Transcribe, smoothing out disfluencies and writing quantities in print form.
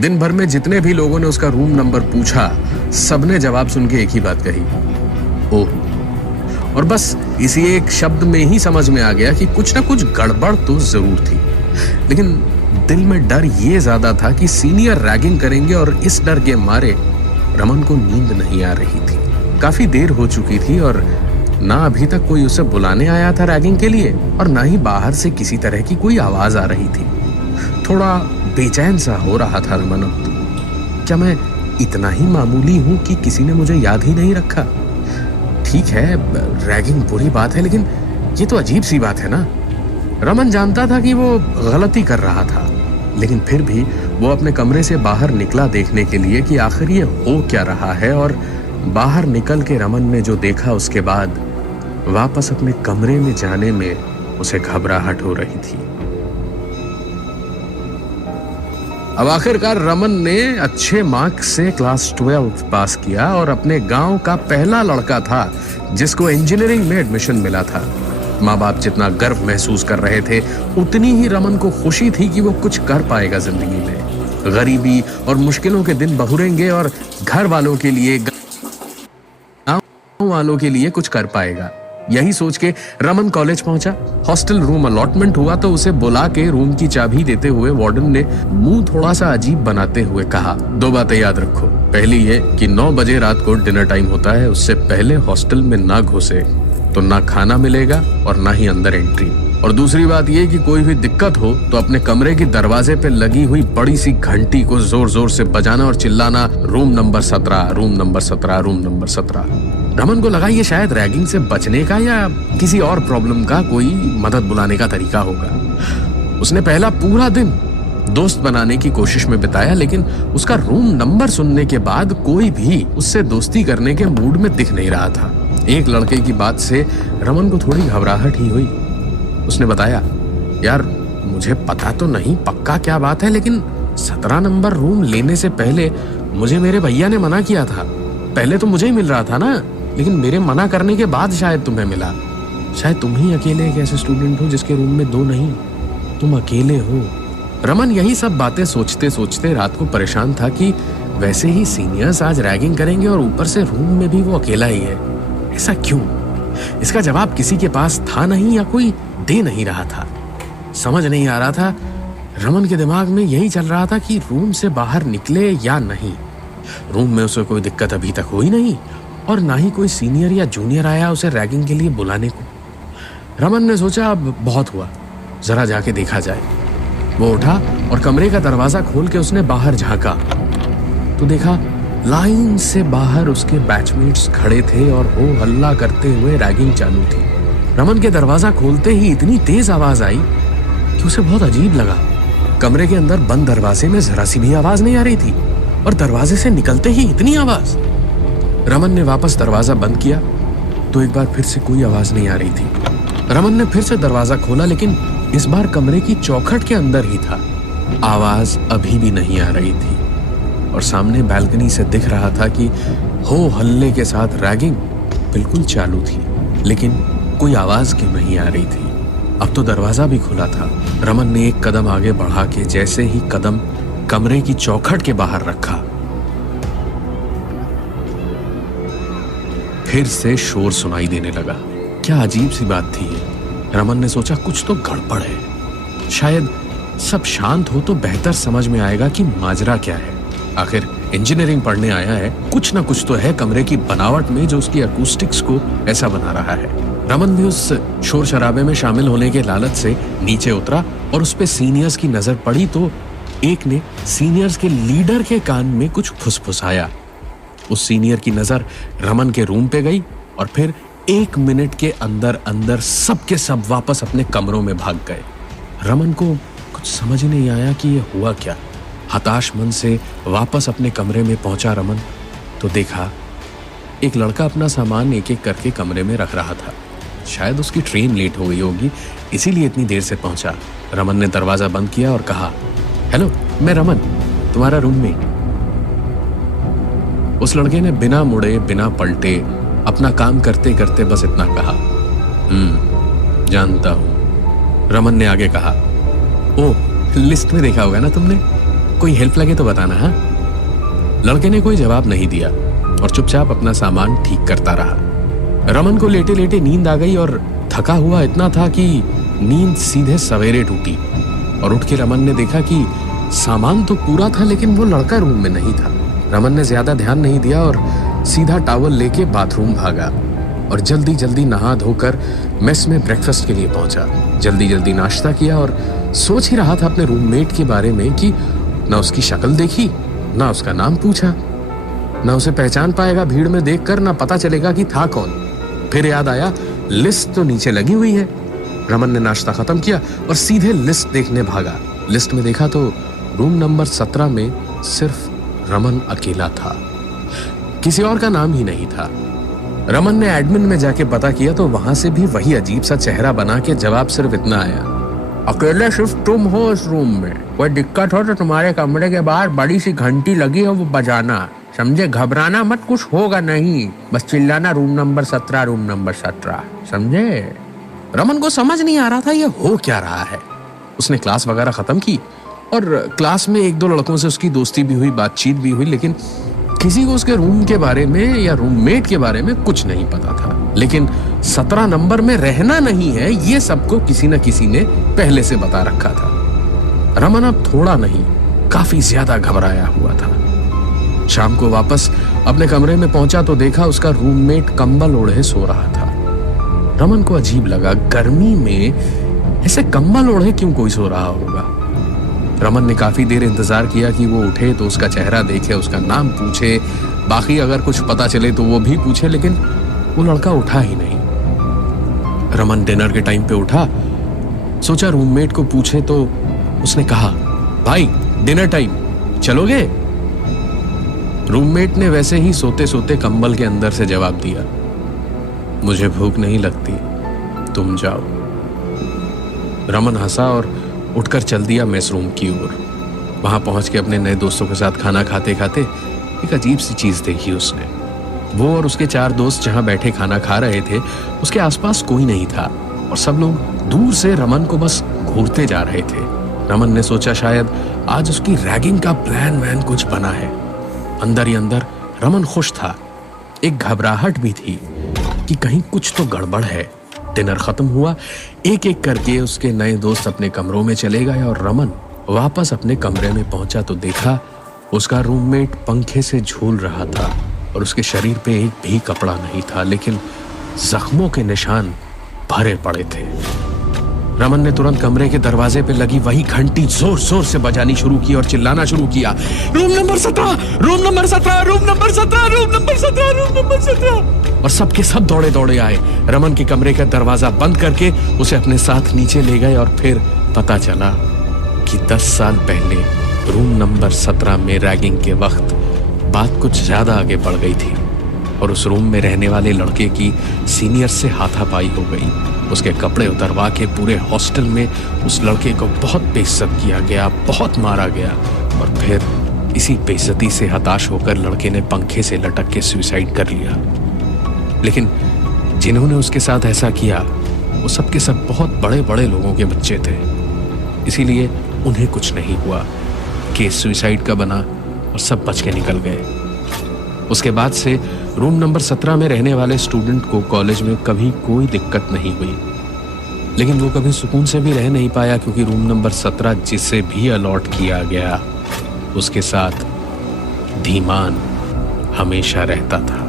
दिन भर में जितने भी लोगों ने उसका रूम नंबर पूछा, सबने जवाब सुन के एक ही बात कही, ओह। और बस इसी एक शब्द में ही समझ में आ गया कि कुछ ना कुछ गड़बड़ तो जरूर थी। लेकिन दिल में डर ये ज्यादा था कि सीनियर रैगिंग करेंगे, और इस डर के मारे रमन को नींद नहीं आ रही थी। काफी देर हो चुकी थी और ना अभी तक कोई उसे बुलाने आया था रैगिंग के लिए, और ना ही बाहर से किसी तरह की कोई आवाज आ रही थी। थोड़ा बेचैन सा हो रहा था रमन। अब तो क्या मैं इतना ही मामूली हूं कि किसी ने मुझे याद ही नहीं रखा? ठीक है, रैगिंग बुरी बात है, लेकिन ये तो अजीब सी बात है ना। रमन जानता था कि वो गलती कर रहा था, लेकिन फिर भी वो अपने कमरे से बाहर निकला देखने के लिए कि आखिर ये हो क्या रहा है। और बाहर निकल के रमन ने जो देखा, उसके बाद वापस अपने कमरे में जाने में उसे घबराहट हो रही थी। अब आखिरकार रमन ने अच्छे मार्क्स से क्लास 12 पास किया और अपने गांव का पहला लड़का था जिसको इंजीनियरिंग में एडमिशन मिला था। माँ बाप जितना गर्व महसूस कर रहे थे, उतनी ही रमन को खुशी थी कि वो कुछ कर पाएगा जिंदगी में। गरीबी और मुश्किलों के दिन बहुरेंगे और घर वालों के लिए, गांव वालों के लिए कुछ कर पाएगा। यही सोच के रमन कॉलेज पहुंचा। हॉस्टल रूम अलॉटमेंट हुआ तो उसे बुला के रूम की चाबी देते हुए वार्डन ने मुंह थोड़ा सा अजीब बनाते हुए कहा, 2 बातें याद रखो। पहली ये कि 9 बजे रात को डिनर टाइम होता है, उससे पहले हॉस्टल में ना घुसे तो ना खाना मिलेगा और ना ही अंदर एंट्री। और दूसरी बात ये कि कोई भी दिक्कत हो तो अपने कमरे के दरवाजे पे लगी हुई बड़ी सी घंटी को जोर जोर से बजाना और चिल्लाना, room number 17, room number 17, room number 17। Raman को लगा ये शायद रैगिंग से बचने का या किसी और प्रॉब्लम का कोई मदद बुलाने का तरीका होगा। उसने पहला पूरा दिन दोस्त बनाने की कोशिश में बिताया, लेकिन उसका रूम नंबर सुनने के बाद कोई भी उससे दोस्ती करने के मूड में दिख नहीं रहा था। एक लड़के की बात से रमन को थोड़ी घबराहट ही हुई। उसने बताया, यार मुझे पता तो नहीं पक्का क्या बात है, लेकिन 17 नंबर रूम लेने से पहले मुझे मेरे भैया ने मना किया था। पहले तो मुझे ही मिल रहा था ना, लेकिन मेरे मना करने के बाद शायद तुम्हें मिला। शायद तुम ही अकेले एक ऐसे स्टूडेंट हो जिसके रूम में 2 नहीं, तुम अकेले हो। रमन यही सब बातें सोचते सोचते रात को परेशान था कि वैसे ही सीनियर्स आज रैगिंग करेंगे और ऊपर से रूम में भी वो अकेला ही है। ऐसा क्यों? इसका जवाब किसी के पास था नहीं या कोई दे नहीं रहा था। समझ नहीं आ रहा था। रमन के दिमाग में यही चल रहा था कि रूम से बाहर निकले या नहीं। रूम में उसे कोई दिक्कत अभी तक हुई नहीं और ना ही कोई सीनियर या जूनियर आया उसे रैगिंग के लिए बुलाने को। रमन ने सोचा अब बहुत हुआ, जरा जाके देखा जाए। वो उठा और कमरे का दरवाजा खोल के उसने बाहर झांका तो देखा लाइन से बाहर उसके बैचमेट्स खड़े थे और हो हल्ला करते हुए रैगिंग चालू थी। रमन के दरवाजा खोलते ही इतनी तेज आवाज आई कि उसे बहुत अजीब लगा। कमरे के अंदर बंद दरवाजे में जरा सी भी आवाज नहीं आ रही थी और दरवाजे से निकलते ही इतनी आवाज। रमन ने वापस दरवाजा बंद किया तो एक बार फिर से कोई आवाज नहीं आ रही थी। रमन ने फिर से दरवाजा खोला, लेकिन इस बार कमरे की चौखट के अंदर ही था। आवाज अभी भी नहीं आ रही थी और सामने बैल्कनी से दिख रहा था कि हो हल्ले के साथ रैगिंग बिल्कुल चालू थी, लेकिन कोई आवाज क्यों नहीं आ रही थी। अब तो दरवाजा भी खुला था। रमन ने एक कदम आगे बढ़ा के जैसे ही कदम कमरे की चौखट के बाहर रखा, फिर से शोर सुनाई देने लगा। क्या अजीब सी बात थी ये। रमन ने सोचा कुछ तो गड़बड़ है। शायद सब शांत हो तो बेहतर समझ में आएगा कि माजरा क्या है। आखिर इंजीनियरिंग पढ़ने आया है, कुछ ना कुछ तो है कमरे की बनावट में जो उसकी अकूस्टिक्स को ऐसा बना रहा है। रमन भी उस शोर शराबे में शामिल होने के लालच से नीचे उतरा और उस पे सीनियर्स की नजर पड़ी तो एक ने सीनियर्स के लीडर के कान में कुछ फुसफुसाया। उस सीनियर की नजर रमन के रूम पे गई और फिर 1 मिनट के अंदर अंदर सब के सब वापस अपने कमरों में भाग गए। रमन को कुछ समझ नहीं आया कि ये हुआ क्या। हताश मन से वापस अपने कमरे में पहुंचा रमन तो देखा एक लड़का अपना सामान एक एक करके कमरे में रख रहा था। शायद उसकी ट्रेन लेट हो गई होगी, इसीलिए इतनी देर से पहुंचा। रमन ने दरवाजा बंद किया और कहा, हेलो, मैं रमन, तुम्हारा रूममेट। उस लड़के ने बिना मुड़े बिना पलटे अपना काम करते करते बस इतना कहा, जानता हूं। रमन ने आगे कहा, ओह, लिस्ट में देखा होगा ना तुमने, कोई हेल्प लगे तो बताना। हाँ, लड़के ने कोई जवाब नहीं दिया और चुपचाप अपना सामान ठीक करता रहा। रमन को लेटे लेटे नींद आ गई और थका हुआ इतना था कि नींद सीधे सवेरे टूटी। और उठ के रमन ने देखा कि सामान तो पूरा था लेकिन वो लड़का रूम में नहीं था। रमन ने ज्यादा ध्यान नहीं दिया और सीधा टॉवल लेके बाथरूम भागा और जल्दी जल्दी नहा धोकर मेस में ब्रेकफास्ट के लिए पहुंचा। जल्दी जल्दी नाश्ता किया और सोच ही रहा था अपने रूममेट के बारे में कि ना उसकी शक्ल देखी, ना उसका नाम पूछा, ना उसे पहचान पाएगा भीड़ में देखकर, ना पता चलेगा कि था कौन। फिर याद आया लिस्ट तो नीचे लगी हुई है। रमन ने नाश्ता खत्म किया और सीधे लिस्ट देखने भागा। लिस्ट में देखा तो रूम नंबर 17 में सिर्फ रमन अकेला था, किसी और का नाम ही नहीं था। रमन ने एडमिन में जाके पता किया तो वहां से भी वही अजीब सा चेहरा बना के जवाब सिर्फ इतना आया, अकेले सिर्फ तुम हो इस रूम में, कोई दिक्कत हो तो तुम्हारे कमरे के बाहर बड़ी सी घंटी लगी है, वो बजाना, समझे? घबराना मत, कुछ होगा नहीं, बस चिल्लाना रूम नंबर 17, रूम नंबर 17, समझे? रमन को समझ नहीं आ रहा था ये हो क्या रहा है। उसने क्लास वगैरह खत्म की और क्लास में एक दो लड़कों से उसकी दोस्ती भी हुई, बातचीत भी हुई, लेकिन किसी को उसके रूम के बारे में या रूममेट के बारे में कुछ नहीं पता था। लेकिन 17 नंबर में रहना नहीं है ये सबको किसी न किसी ने पहले से बता रखा था। रमन अब थोड़ा नहीं, काफी ज्यादा घबराया हुआ था। शाम को वापस अपने कमरे में पहुंचा तो देखा उसका रूममेट कंबल ओढ़े सो रहा था। रमन को अजीब लगा, गर्मी में ऐसे कंबल ओढ़े क्यों कोई सो रहा होगा। रमन ने काफी देर इंतजार किया कि वो उठे तो उसका चेहरा देखे, उसका नाम पूछे, बाकी अगर कुछ पता चले तो वो भी पूछे, लेकिन वो लड़का उठा ही नहीं। रमन डिनर के टाइम पे उठा, सोचा रूममेट को पूछे तो उसने कहा, भाई डिनर टाइम, चलोगे? रूममेट ने वैसे ही सोते सोते कंबल के अंदर से जवाब दिया, मुझे भूख नहीं लगती, तुम जाओ। रमन हंसा और उठकर चल दिया मेस रूम की ओर। वहां पहुंच के अपने नए दोस्तों के साथ खाना खाते खाते एक अजीब सी चीज देखी उसने। वो और उसके 4 दोस्त जहां बैठे खाना खा रहे थे, उसके आसपास कोई नहीं था और सब लोग दूर से रमन को बस घूरते जा रहे थे। रमन ने सोचा शायद आज उसकी रैगिंग का प्लान वैन कुछ बना है। अंदर ही अंदर रमन खुश था, एक घबराहट भी थी कि कहीं कुछ तो गड़बड़ है। डिनर खत्म हुआ, एक एक करके उसके नए दोस्त अपने कमरों में चले गए और रमन वापस अपने कमरे में पहुंचा तो देखा उसका रूममेट पंखे से झूल रहा था और उसके शरीर पे एक भी कपड़ा नहीं था, लेकिन जख्मों के निशान भरे पड़े थे। रमन ने तुरंत कमरे के दरवाजे पे लगी वही घंटी जोर जोर से बजानी शुरू की और चिल्लाना शुरू किया, room number 17, room number 17, room number 17, room number 17, room number 17। और सबके सब दौड़े दौड़े आए, रमन के कमरे का दरवाजा बंद करके उसे अपने साथ नीचे ले गए और फिर पता चला कि 10 साल पहले रूम नंबर 17 में रैगिंग के वक्त बात कुछ ज्यादा आगे बढ़ गई थी और उस रूम में रहने वाले लड़के की सीनियर से हाथापाई हो गई। उसके कपड़े उतरवा के पूरे हॉस्टल में उस लड़के को बहुत बेइज्जत किया गया, बहुत मारा गया और फिर इसी बेइज्जती से हताश होकर लड़के ने पंखे से लटक के सुसाइड कर लिया। लेकिन जिन्होंने उसके साथ ऐसा किया वो सब के सब बहुत बड़े बड़े लोगों के बच्चे थे, इसीलिए उन्हें कुछ नहीं हुआ। केस सुसाइड का बना और सब बच के निकल गए। उसके बाद से रूम नंबर 17 में रहने वाले स्टूडेंट को कॉलेज में कभी कोई दिक्कत नहीं हुई, लेकिन वो कभी सुकून से भी रह नहीं पाया क्योंकि रूम नंबर 17 जिसे भी अलॉट किया गया उसके साथ धीमान हमेशा रहता था।